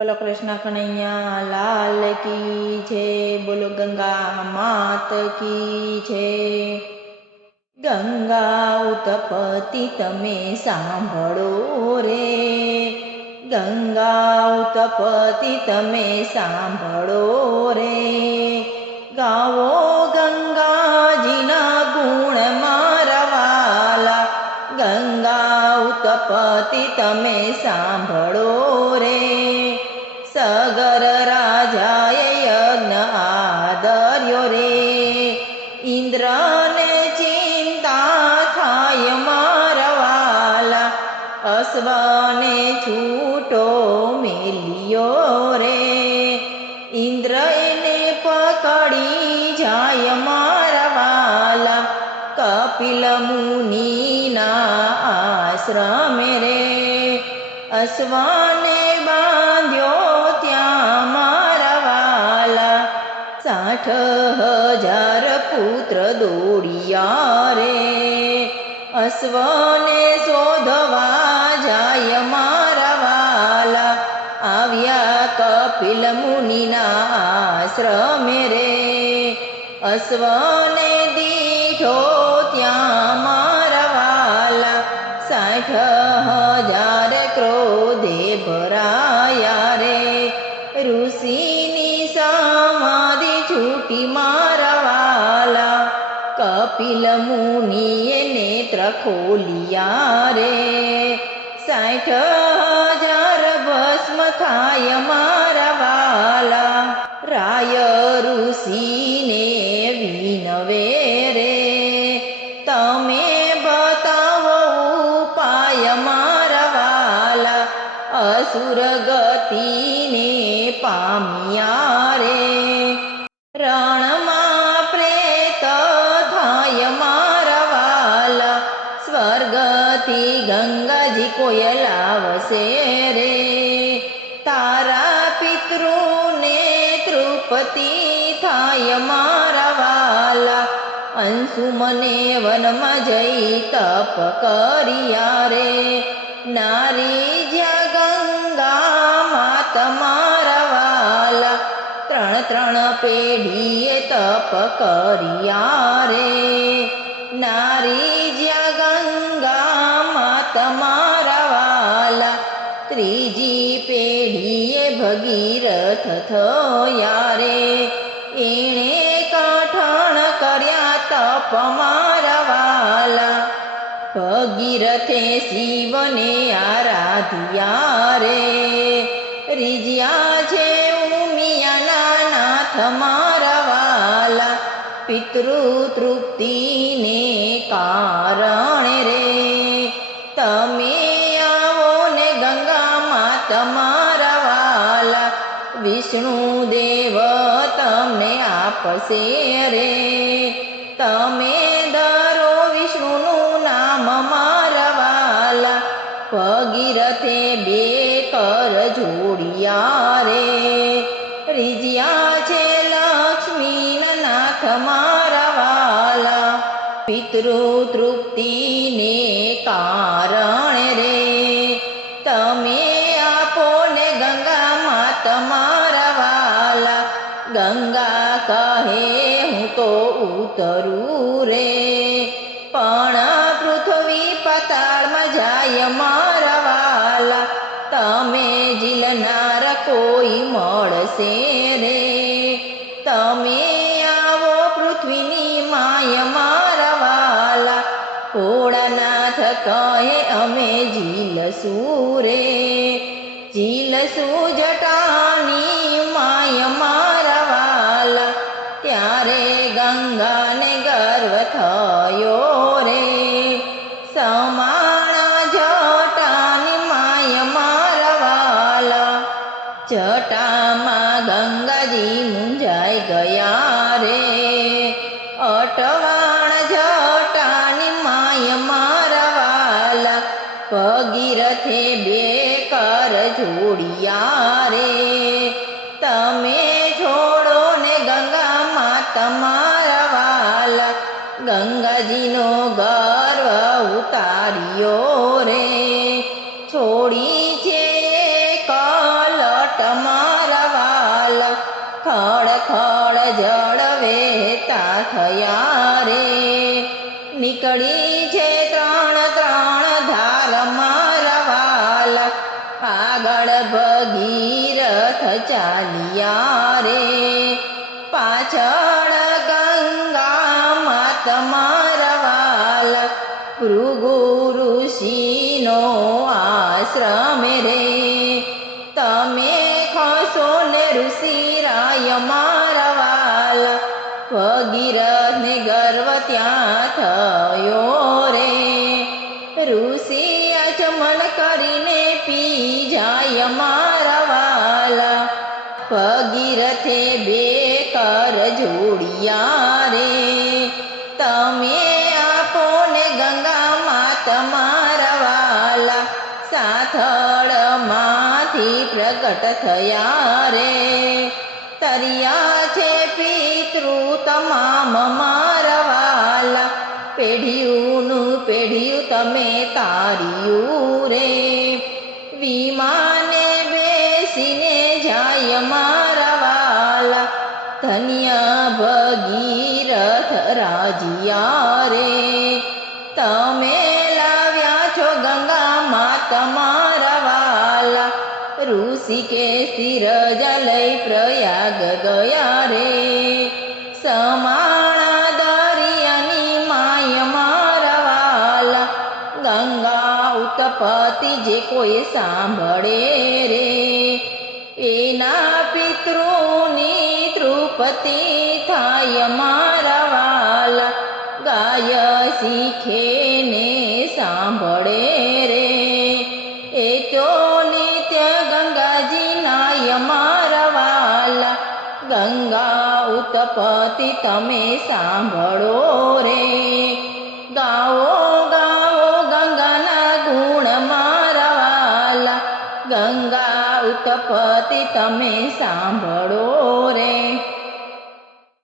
बोलो कृष्ण कन्हैया लाल की जय। बोलो गंगा मात की जय। गंगा उत्पत्ति तमे सांभळो रे, गंगा उत्पत्ति तमे सांभळो रे। गावो गंगाजीना गुण मारा वाला, गंगा उत्पत्ति तमे सांभळो रे। सगर राजाए यज्ञ आदर्यो रे, इंद्रने चिंता थाय मारा वाला, अश्वने छूटो मेलियो रे। इंद्र एने पकड़ी जाय मारा वाला, कपिल मुनिना आश्रमे रे। अश्वने बांध्यो त्या मारा वाला, 60,000 पुत्र दौड़िया रे। अश्वने शोधवा जाय मारा वाला, आव्या कपिल मुनिना आश्रमे रे। अश्वने दीठो त्या मारा वाला, 60,000 क्रोधे भराया रे। ऋषिनी समाधि छूटी मारा वाला, कपिल मुनिए नेत्र खोलिया रे। 60,000 भस्म थाय मारा वाला, राय ऋषिने विनवे रे। तमे बतावो उपाय मारा वाला, असुर गतिने पाम्या रे। रणमा प्रेत थाय मारा वाला, स्वर्गथी गंगाजी कोय लावसे रे। तारा पितृने तृप्ति थाय मारा वाला, अंशुमने वनमा जई तप करिया रे। नारी ज्या गंगा मात मारा वाला, 3 पेढ़ीए तप करिया रे। नारी ज्या गंगा मात मारा वाला, 3जी पेढ़ीए भगीरथ थया रे। एणे कठण कर्या तप मारा वाला, भगीरथे शिवने आराध्या रे। रिज्या छे उमियाना नाथ मारा वाला, पितृतृप्तिने कारणे रे। तमे आवो ने गंगा मात मारा वाला, विष्णु देव तमने आपसे रे। तमे धरो विष्णुनु नाम मारा वाला, भगीरथे 2 कर जोड़िया रे। रिज्या छे लक्ष्मी नाथ मारा वाला, पितृतृप्तिने कारणे रे। तमे आपो ने गंगा मात मारा वाला, गंगा कहे हूँ तो उतरू रे। पण पृथ्वी पाताल में जाय मारा वाला, तमे झीलनार कोई मळशे रे। तमे आवो पृथ्वीनी माय मारा वाला, भोळानाथ कहे अमे झीलशू रे। झीलशू जटानी माय मारा वाला, त्यारे गंगाने गर्व थयो रे। समाणा जटानी माय मारा वाला, जटामा गंगाजी मुंजाई गया रे। अटवाण जटानी माय मारा वाला, भगीरथे 2 कर जोड़िया रे। तमे छोड़ो ने गंगा मात मारा वाला, गंगाजीनो गर्व उतारियो रे। छोड़ी छे कलट થયા રે નીકળી છે ત્રણ ત્રણ ધાર મારા વાલા આગળ ભગીરથ ચાલ્યા રે પાછળ ગંગા માત મારા વાલા ભૃગુ ઋષિનો આશ્રમ રે તમે ખસો ને ઋષિરાય મારા વાલા ભગીરથને ગર્વ ત્યાં થયો રે ઋષિ અચમન કરીને પી જાય મારા વાલા ભગીરથે બે કર જોડિયા રે તમે આપો ને ગંગા માત મારા વાલા સાથળમાંથી પ્રગટ થયા રે તરિયા છે પિતૃ તમામ મારા વાલા પેઢીઓનું પેઢીયું તમે તાર્યું રે વિમાને બેસીને જાય મારા વાલા ધન્ય ભગીરથ રાજીયા રે તમે લાવ્યા છો ગંગા માત મારા વાલા ઋષિકેશથી રજા લઈ પ્રયાગ ગયા રે સમાણા દરિયાની માય મારા વાલા ગંગા ઉત્પત્તિ જે કોઈ સાંભળે રે એના પિતૃની તૃપતિ થાય મારા વાલા ગાય શીખે ને સાંભળે રે એ તો નિત્ય ગંગાજી નાય મારા વાલા ગંગા ઉત્પત્તિ તમે સાંભળો રે ગાઓ ગાઓ ગંગાના ગુણ મારા વાલા ગંગા ઉત્પત્તિ તમે સાંભળો રે